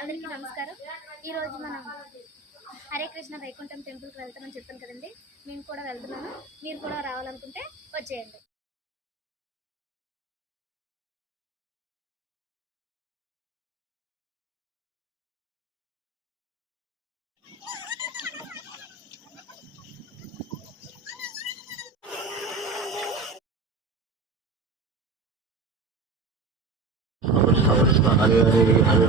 అందరికీ నమస్కారం. ఈరోజు మనం హరే కృష్ణ వైకుంఠం టెంపుల్కి వెళ్తామని చెప్పాను కదండి. నేను కూడా వెళ్తున్నాను. మీరు కూడా రావాలనుకుంటే వచ్చేయండి. हरे हरे हरे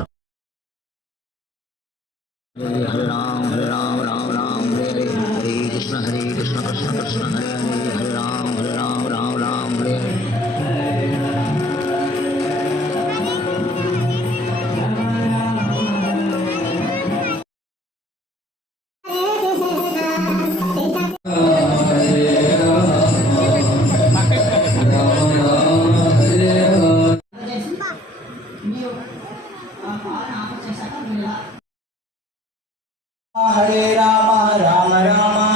हरे राम राम राम हरे हरे कृष्ण कृष्ण कृष्ण हरे हरे राम राम हरे हरे राम राम राम